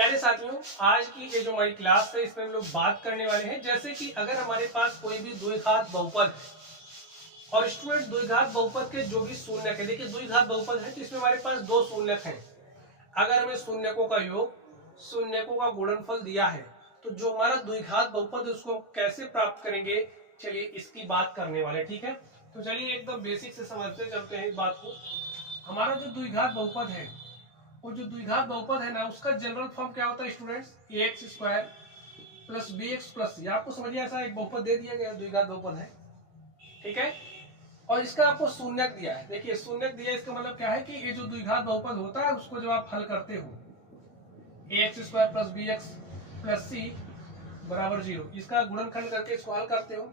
प्यारे साथियों, आज की ये जो हमारी क्लास है इसमें हम लोग बात करने वाले हैं जैसे कि अगर हमारे पास कोई भी द्विघात बहुपद है और स्टूडेंट द्विघात बहुपद के जो भी शून्यक है, देखिए द्विघात बहुपद है तो इसमें हमारे पास दो शून्यक हैं। अगर हमें शून्यकों का योग, शून्यकों का गुणनफल दिया है तो जो हमारा द्विघात बहुपद है उसको कैसे प्राप्त करेंगे, चलिए इसकी बात करने वाले। ठीक है, तो चलिए एकदम बेसिक से समझते चलते हैं इस बात को। हमारा जो द्विघात बहुपद है, वो जो द्विघात बहुपद है ना, उसका जनरल फॉर्म क्या होता है students? ax square plus bx plus c। आपको समझिए ऐसा एक बहुपद दे दिया गया, द्विघात बहुपद है, ठीक है, और इसका आपको शून्यक दिया है। देखिए शून्यक दिया, इसका मतलब क्या है कि ये जो द्विघात बहुपद होता है उसको जब आप हल करते हो ax square plus bx plus c बराबर 0, इसका गुणनखंड करके इसको हल करते हो,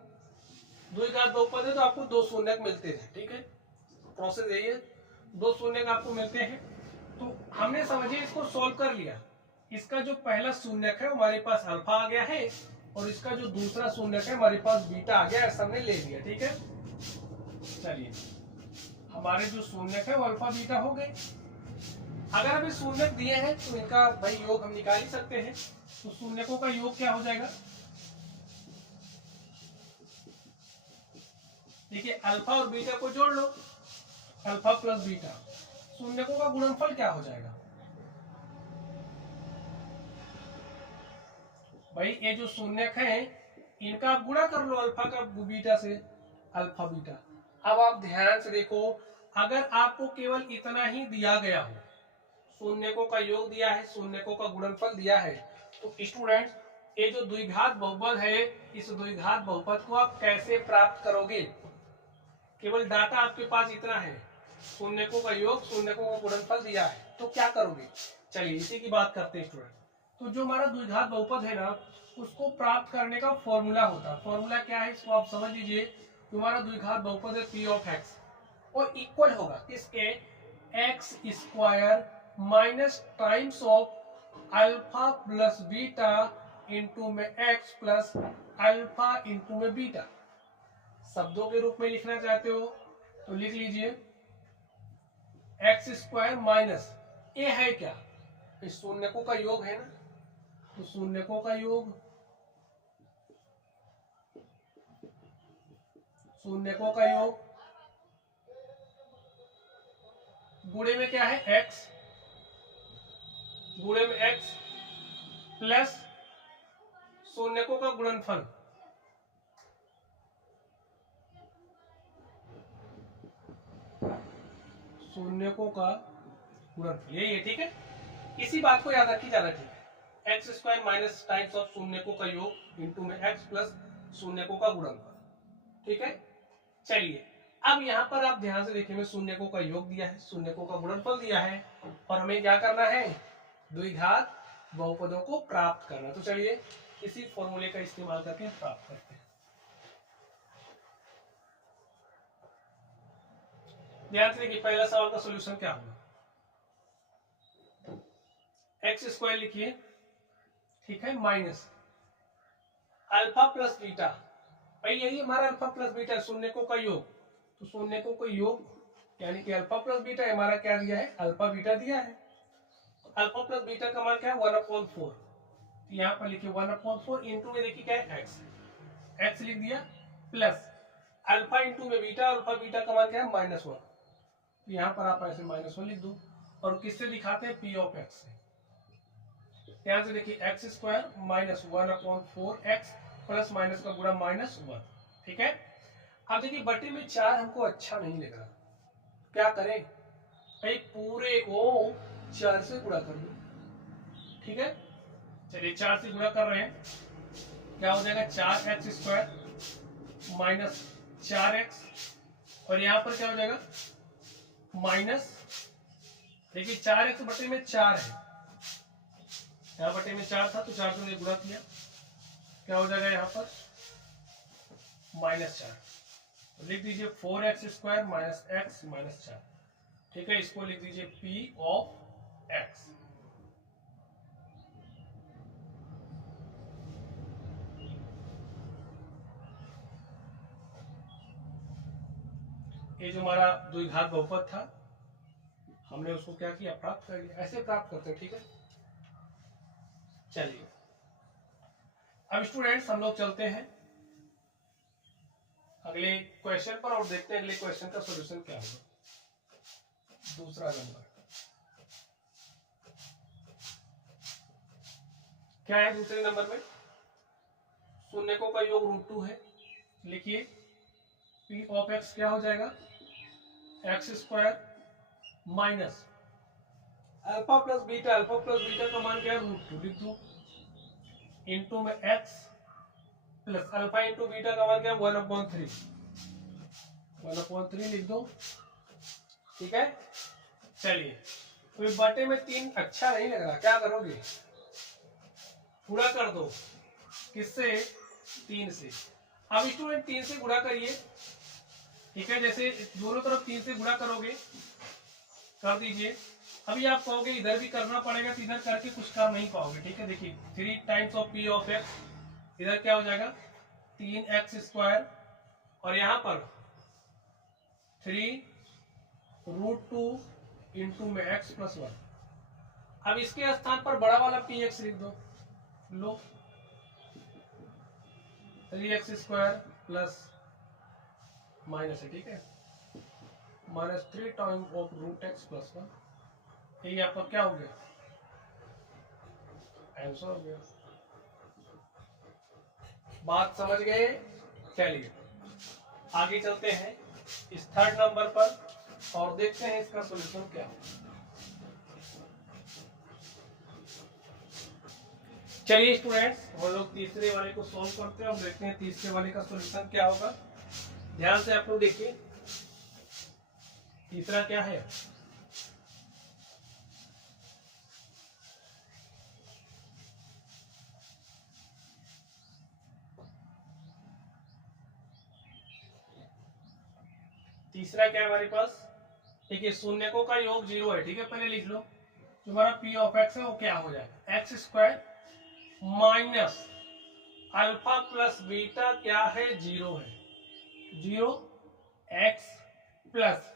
द्विघात बहुपद है तो आपको दो शून्यक मिलते हैं। ठीक है, प्रोसेस यही है, दो शून्यक आपको मिलते हैं। तो हमने समझिए इसको सॉल्व कर लिया। इसका जो पहला शून्यक है हमारे पास अल्फा आ गया है और इसका जो दूसरा शून्यक है हमारे पास बीटा आ गया, ऐसा हमने ले लिया। ठीक है, चलिए हमारे जो शून्यक है वो अल्फा बीटा हो गए। अगर हमें शून्यक दिए हैं तो इनका भाई योग हम निकाल ही सकते हैं। तो शून्यकों का योग क्या हो जाएगा? देखिए अल्फा और बीटा को जोड़ लो, अल्फा प्लस बीटा। शून्यकों का गुणनफल क्या हो जाएगा? भाई ये जो शून्यक है इनका आप गुणा कर लो अल्फा का बीटा से, अल्फा बीटा। अब आप ध्यान से देखो, अगर आपको केवल इतना ही दिया गया हो, शून्यकों का योग दिया है, शून्यकों का गुणनफल दिया है, तो स्टूडेंट्स ये जो द्विघात बहुपद है, इस द्विघात बहुपद को आप कैसे प्राप्त करोगे? केवल डाटा आपके पास इतना है, शून्यकों का योग, शून्यकों का गुणनफल दिया है, तो क्या करोगे? चलिए इसी की बात करते हैं स्टूडेंट। तो जो हमारा द्विघात बहुपद है ना, उसको प्राप्त करने का फॉर्मूला होता है। फॉर्मूला क्या है इसको आप समझ लीजिए। तुम्हारा द्विघात बहुपद है पी ऑफ एक्स और इक्वल होगा किसके? X square minus times of alpha plus beta into में एक्स प्लस अल्फा इंटू में बीटा। शब्दों के रूप में लिखना चाहते हो तो लिख लीजिए एक्स स्क्वायर माइनस, ये है क्या? इस शून्यकों का योग है ना, तो शून्यकों का योग, शून्यकों का योग गुणे में क्या है? एक्स, गुणे में एक्स प्लस शून्यकों का गुणनफल, शून्यकों का गुणनफल, यही है। ठीक है, इसी बात को याद रखी ज्यादा ठीक है। X square minus times of शून्यकों का योग इंटू में एक्स प्लस शून्यकों का गुणनफल। ठीक है, चलिए अब यहाँ पर आप ध्यान से देखिए, शून्यकों का योग दिया है, शून्यकों का गुणनफल दिया है और हमें क्या करना है? द्विघात बहुपदों को प्राप्त करना। तो चलिए इसी फॉर्मूले का इस्तेमाल करके प्राप्त करते हैं। ध्यान से देखिए, पहला सवाल का सॉल्यूशन क्या होगा? एक्स स्क्वायर लिखिए, ठीक है, माइनस अल्फा प्लस बीटा। भाई यही हमारा अल्फा प्लस बीटा, शून्यकों का योग, तो शून्यकों का योग यानी कि अल्फा प्लस बीटा हमारा क्या दिया है? अल्फा बीटा दिया है। तो अल्फा प्लस बीटा का मान क्या है? 1/4। तो यहाँ पर लिखिए 1/4 इंटू में देखिए क्या है? एक्स, एक्स लिख दिया प्लस अल्फा इंटू में बीटा, अल्फा बीटा का मान क्या है? -1। तो यहाँ पर आप ऐसे -1 लिख दो और किससे दिखाते हैं? पी ऑफ एक्स से। ध्यान से देखिए x square minus 1/4 x plus minus का गुणा -1। ठीक है, अब देखिए बटे में 4 हमको अच्छा नहीं लग रहा, क्या करें? भाई पूरे को 4 से गुणा कर दो। ठीक है, चलिए 4 से गुणा कर रहे हैं, क्या हो जाएगा? 4x स्क्वायर माइनस 4x और यहाँ पर क्या हो जाएगा? माइनस, देखिए 4x बटे में 4 है, यहाँ बटे में 4 था तो 4 से गुणा किया, क्या हो जाएगा? यहाँ पर -4। लिख दीजिए 4x square minus x minus 4। ठीक है, इसको लिख दीजिए P ऑफ x। ये जो हमारा द्विघात बहुपद था हमने उसको क्या किया? प्राप्त कर लिया। ऐसे प्राप्त करते हैं। ठीक है, चलिए अब स्टूडेंट्स हम लोग चलते हैं अगले क्वेश्चन पर और देखते हैं अगले क्वेश्चन का सॉल्यूशन क्या होगा। दूसरा नंबर क्या है? दूसरे नंबर में शून्यकों का योग √2 है। लिखिए पी ऑफ एक्स क्या हो जाएगा? X square minus alpha plus beta. Alpha plus beta का मान क्या है? √2 लिख दो। इंटू में x plus alpha into beta का मान क्या है? 1/3 1/3 लिख दो। ठीक है। चलिए तो बटे में 3 अच्छा नहीं लग रहा, क्या करोगे? गुणा कर दो। किससे? 3 से। अब स्टूडेंट 3 से गुणा करिए। ठीक है, जैसे दोनों तरफ 3 से गुणा करोगे, कर दीजिए। अभी आप कहोगे इधर भी करना पड़ेगा, तो इधर करके कुछ कर नहीं पाओगे। ठीक है, देखिए 3 times of P of x, इधर क्या हो जाएगा? 3x² और यहाँ पर 3√2 इंटू में x प्लस 1। अब इसके स्थान पर बड़ा वाला px लिख दो। लो 3x² प्लस माइनस है। ठीक है, -3 टाइम्स ऑफ √x प्लस 1। यही आपका क्या हो गया? आंसर हो गया। बात समझ गए? चलिए आगे चलते हैं इस थर्ड नंबर पर और देखते हैं इसका सॉल्यूशन क्या है। चलिए स्टूडेंट्स हम लोग तीसरे वाले को सॉल्व करते हैं और देखते हैं तीसरे वाले का सॉल्यूशन क्या होगा। ध्यान से आप लोग देखिए तीसरा क्या है। तीसरा क्या है हमारे पास? देखिए शून्यकों का योग 0 है। ठीक है, पहले लिख लो जो हमारा पी ऑफ एक्स है वो क्या हो जाएगा? x² minus alpha plus beta क्या है? 0 है। 0 x plus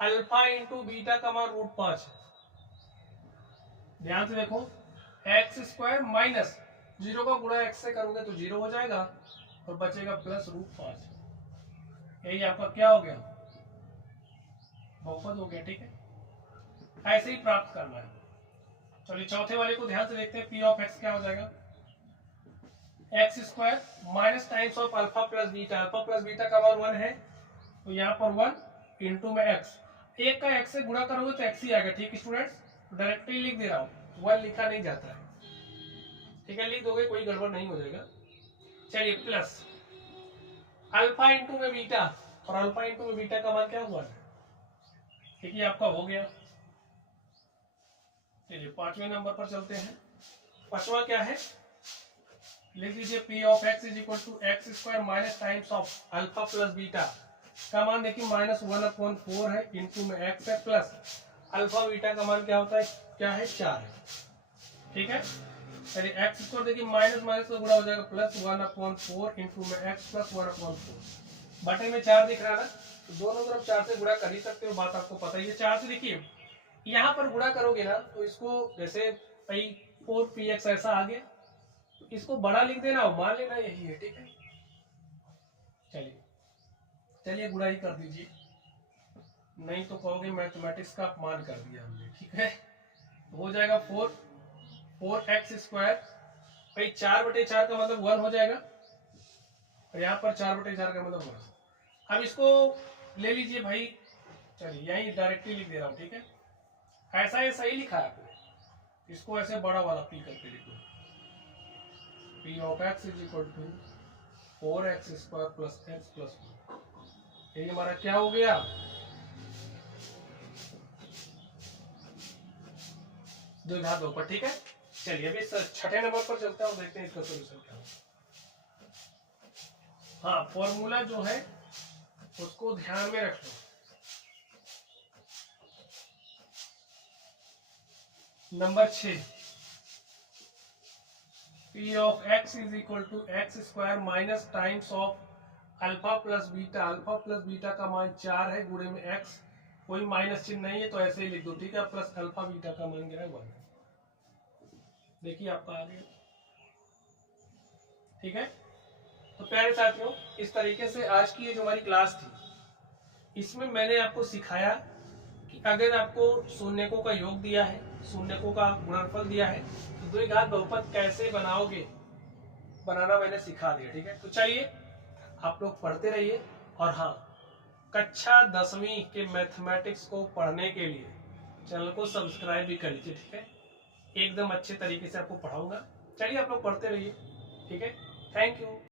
alpha into beta का मान √5 है। ध्यान से देखो x² माइनस 0 का गुणा x से करोगे तो 0 हो जाएगा और बचेगा प्लस √5। यही आपका क्या हो गया? बहुपद हो गया। ठीक है, ऐसे ही प्राप्त करना है। चलिए चौथे वाले को ध्यान से देखते हैं। पी ऑफ एक्स क्या हो जाएगा? x² minus times of alpha plus beta. Alpha plus beta का मान 1 है तो यहाँ पर 1 इंटू में x। एक का x से गुणा करोगे तो x ही आएगा। ठीक है स्टूडेंट्स, डायरेक्टली लिख दे रहा हूँ, 1 लिखा नहीं जाता है। ठीक है, लिख दोगे कोई गड़बड़ नहीं हो जाएगा। चलिए प्लस अल्फा इंटू में बीटा, और अल्फा इंटू में बीटा का मान क्या हुआ? ठीक है, आपका हो गया। चलिए पांचवें नंबर पर चलते हैं। पांचवा क्या है? लिख लीजिए p of x is equal to x² minus times of alpha plus beta का मान देखिए -1/4 है इंटू में x है प्लस अल्फा बीटा का मान क्या होता है? क्या है? 4 है। ठीक है, चलिए x² देखिए माइनस माइनस का गुणा हो जाएगा प्लस 1/4 इंटू में x प्लस 1/4। बटे में 4 दिख रहा है ना, तो दोनों तरफ 4 से गुणा कर ही सकते हो, बात आपको पता ही है। 4 से देखिए यहाँ पर गुणा करोगे ना तो इसको जैसे 4px ऐसा आ गया, इसको बड़ा लिख देना और मान लेना यही है। ठीक है, चलिए चलिए गुणा ही कर दीजिए, नहीं तो कहोगे मैथमेटिक्स का अपमान कर दिया हमने। ठीक है, हो जाएगा 4x² भाई 4/4 का मतलब 1 हो जाएगा और यहाँ पर 4/4 का मतलब 1। अब इसको ले लीजिए भाई, चलिए यही डायरेक्टली लिख दे रहा हूँ। ठीक है, ऐसा ये सही लिखा है आपने, इसको ऐसे बड़ा वाला पी करके लिखो। P of x is equal to 4x² plus x plus 1। यही हमारा क्या हो गया? द्विघात बहुपद। ठीक है, चलिए अभी छठे नंबर पर चलते हैं और देखते हैं इसका सॉल्यूशन क्या होगा। हाँ, फॉर्मूला जो है उसको ध्यान में रखो। Number 6 p of x is equal to x² minus times of alpha plus beta. Alpha plus beta का मान 4 है गुणे में x, कोई माइनस चिन्ह नहीं है तो ऐसे ही लिख दो। ठीक है, प्लस अल्फा बीटा का मान क्या है? 1। देखिए आपका आ गया। ठीक है, तो प्यारे साथियों, इस तरीके से आज की ये जो हमारी क्लास थी, इसमें मैंने आपको सिखाया कि अगर आपको शून्यकों का योग दिया है, शून्यकों का गुणनफल दिया है, तो द्विघात बहुपद कैसे बनाओगे, बनाना मैंने सिखा दिया। ठीक है, तो चलिए आप लोग पढ़ते रहिए। और हाँ, कक्षा 10वीं के मैथमेटिक्स को पढ़ने के लिए चैनल को सब्सक्राइब भी कर लीजिए। ठीक है, एकदम अच्छे तरीके से आपको पढ़ाऊंगा। चलिए आप लोग पढ़ते रहिए। ठीक है, थैंक यू।